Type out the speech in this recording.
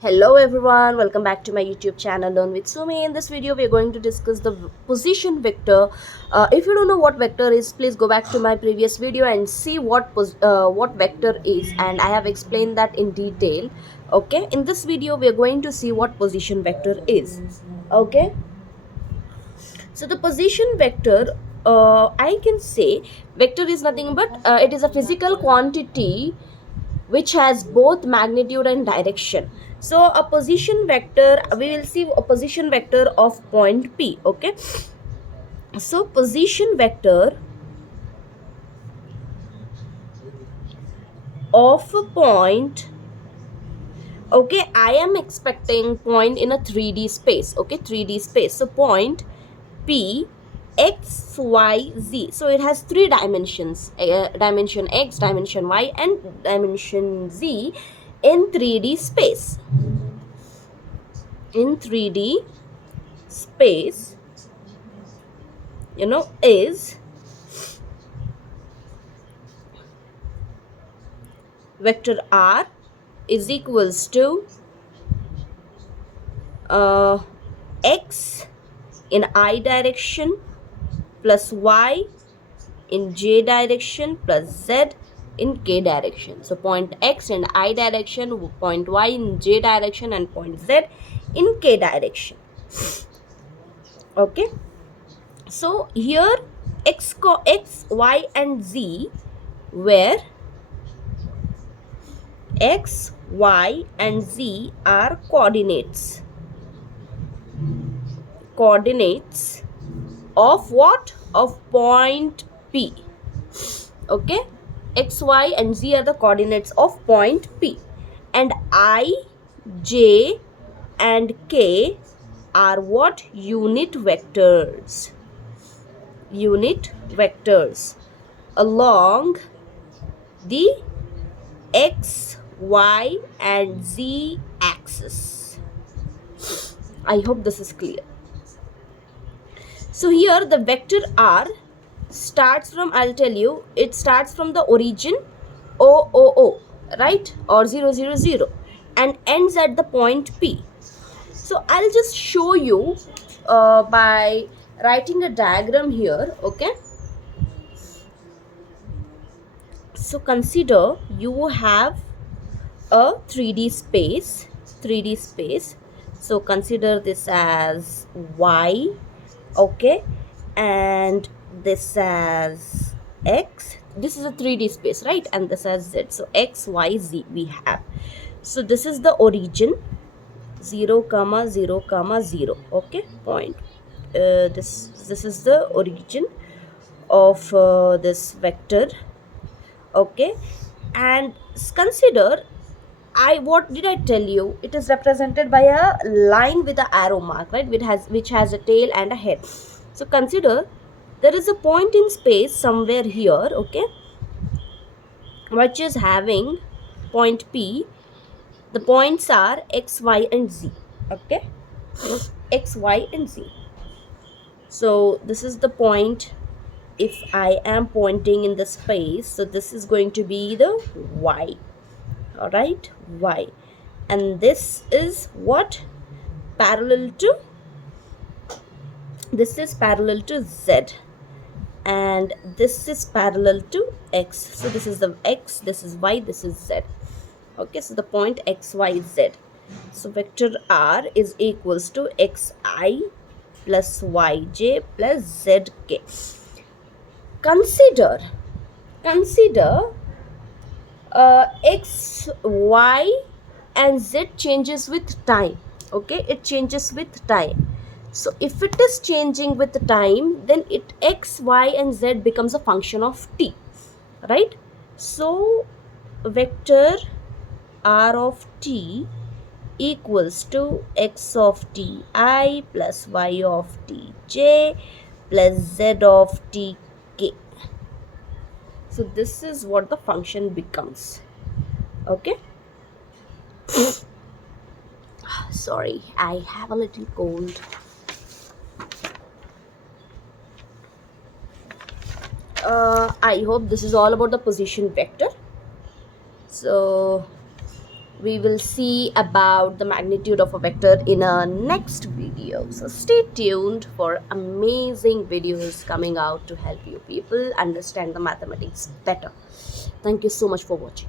Hello everyone, welcome back to my YouTube channel Learn with Sumi. In this video, we are going to discuss the position vector. If you don't know what vector is, please go back to my previous video and see what vector is, and I have explained that in detail. Okay, in this video, we are going to see what position vector is. Okay, so the position vector, I can say vector is nothing but it is a physical quantity which has both magnitude and direction. So a position vector, we will see a position vector of point P. Okay, so position vector of a point. Okay, I am expecting point in a 3D space. Okay, 3D space. So point P, x, y, z. So it has three dimensions: dimension x, dimension y, and dimension z in 3D space. In 3D space, is vector r is equals to x in I direction plus y in j direction plus z in k direction. So point x in I direction, point y in j direction, and point z in k direction. Okay, so here x, y, and z, where x, y, and z are coordinates of what? Of point P. Okay, x, y, and z are the coordinates of point P, and I, j, and k are what? Unit vectors along the x, y, and z axis. I hope this is clear. So here the vector r starts from, I'll tell you, it starts from the origin o, right, or 0, 0, 0, and ends at the point P. So I'll just show you by writing a diagram here. Okay, so consider you have a 3D space. So consider this as y. Okay, and this as x. This is a 3D space, right? And this as z. So x, y, z we have. So this is the origin, 0, 0, 0. Okay, point. This is the origin of this vector. Okay, and consider, what did I tell you? It is represented by a line with an arrow mark, right, which has a tail and a head. So consider there is a point in space somewhere here, okay, which is having point P. The points are x, y, and z. Okay, x, y, and z. So this is the point. If I am pointing in the space, so this is going to be the y. All right, y, and this is what? Parallel to, this is parallel to z, and this is parallel to x. So this is the x, this is y, this is z. Okay, so the point x, y, z. So vector r is equals to xi plus yj plus zk. Consider x, y, and z changes with time. Okay, it changes with time. So if it is changing with time, then it x, y, and z becomes a function of t, right? So vector r of t equals to x of t I plus y of t j plus z of t k. So this is what the function becomes. Okay, sorry, I have a little cold. I hope this is all about the position vector. So We will see about the magnitude of a vector in a next video. So stay tuned for amazing videos coming out to help you people understand the mathematics better. Thank you so much for watching.